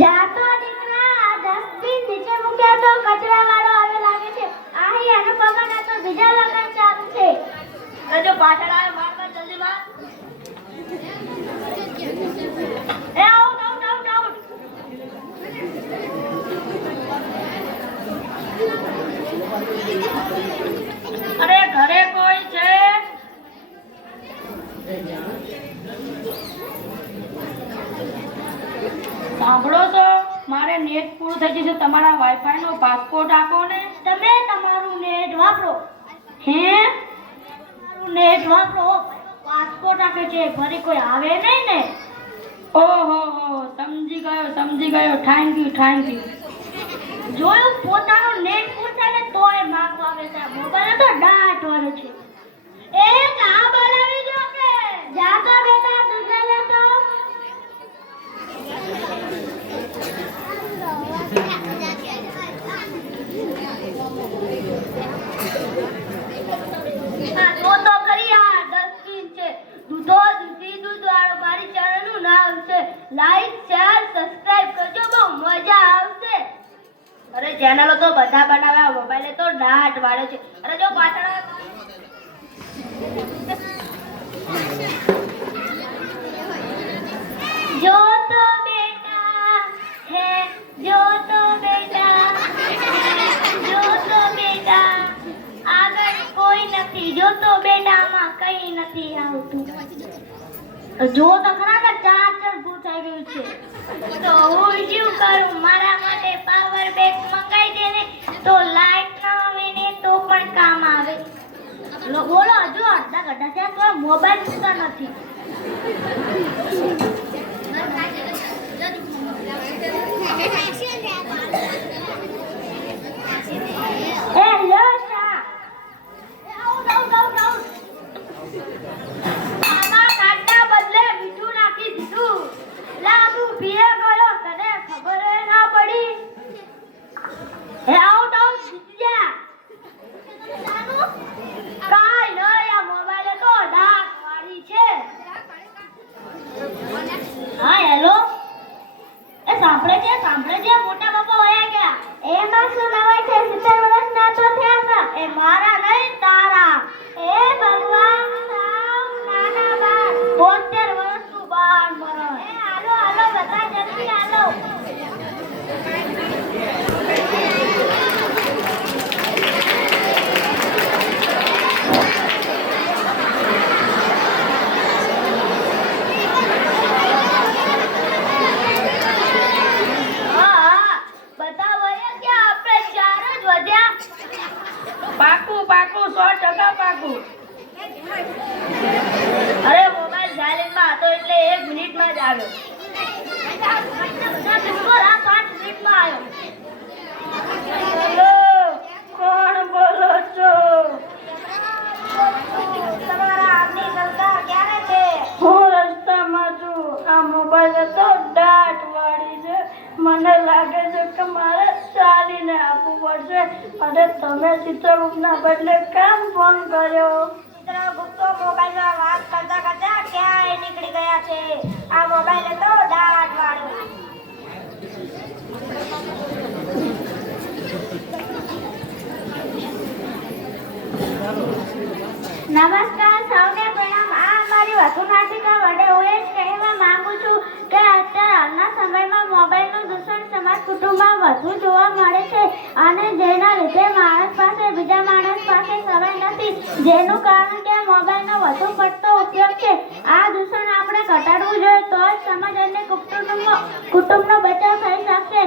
જાતો દીકરા આ ડસ્ટબિન નીચે મૂક્યા તો કચરા વાળો આવે લાગે છે. આહી અનુપમા ના તો બીજા લગન ચાલુ છે. અજો પાછળ આવે માર માર જલ્દી માર. એ આઉટ આઉટ આઉટ આઉટ અરે ઘરે કોઈ છે? સાંભળો છો? મારે નેટ પૂરું થઈ જશે તમારા વાઈફાઈ નો પાસપોર્ટ આપો ને. તમે તમારું નેટ વાપરો. હે? તમારું નેટ વાપરો. પાસપોર્ટ આપે છે. ફરી કોઈ આવે નહીં ને? ઓહો, હો સમજી ગયો સમજી ગયો. થેન્ક યુ થેન્ક યુ જોયું? પોતાનું નેટ પૂરતા ને તોય માગવા આવે છે. મોબાઈલ તો ડાટ વાળો છે એ કા બોલાવી જો કે જાતો બેટા દૂધ લે તો હા જો તો ખરી આ ડસ્ટબિન છે દૂધો દૂધી દૂધ વાળો મારી ચેનલનું નામ છે લાઈક શેર સબસ્ક્રાઇબ કરજો બહુ મજા આવશે અરે ચેનલો તો બધા બનાવ્યા મોબાઈલે તો ડાટ વાળો છે. અરે જો પાછળ જો તો બેટા હે, જો તો બેટા જો તો બેટા આગળ કોઈ નથી, જો તો બેટામાં કઈ નથી આવતું. જો તો ખરા ચાર્જર પૂછાઈ ગયું છે. તો હું શું કરું? મારા માટે પાવર ઘંટા તો મોબાઈલ મૂકતા નથી લોસા એ આઉટ આઉટ આઉટ આઉટ આમાં કાંટા બદલે મીઠું નાખી દીધું લાગુ પીએ ગયો તને ખબર ય ના પડી એ આઉટ આઉટ જીતી જા કાઈ નહીં આ મોબાઈલે તો ડાક વાળી છે હા હેલો એ સાંભળે છે? સાંભળે છે? મોટા બાપા વયા ગયા. એમાં શું નવાઈ છે? સિત્તેર વર્ષના તો થયા હતા. એ મારા નહીં તારા એ ભગવાન સાવ નાના બાળ બોતેર વર્ષનું બાળ મરણ એ હાલો હાલો બધા જલ્દી હાલો હા હા બધા વયા ગયા આપણે ચાર જ વધ્યા પાકું પાકું સો અરે મોબાઈલ સાયલેન્ટમાં હતો એટલે એક મિનિટમાં જ આવ્યો. પાંચ મિનિટમાં આવ્યો હેલો કોણ બોલો છો તમારા આદમી સરકાર ક્યારે છે હું રસ્તામાં છું આ મોબાઈલ તો ડાટ વાળી છે મને લાગે છે કે મારે ચાલીને આપવું પડશે અને તમે ચિત્રગુપ્તના બદલે કેમ ફોન કર્યો? ચિત્રગુપ્તો મોબાઈલમાં વાત કરતા કરતા ક્યાંય નીકળી ગયા છે? આ મોબાઈલ તો દાટ વાળો નમસ્કાર સૌને પ્રણામ. આ મારી વધુ નાટિકા વડે હું એ જ કહેવા માંગુ છું કે અત્યારે અને જેના લીધે માણસ પાસે, બીજા માણસ પાસે સમય નથી. જેનું કારણ કે મોબાઈલનો વધુ પડતો ઉપયોગ છે. આ દૂષણ આપણે ઘટાડવું જોઈએ, તો જ સમાજ અને કુટુંબનો કુટુંબનો બચાવ થઈ શકશે.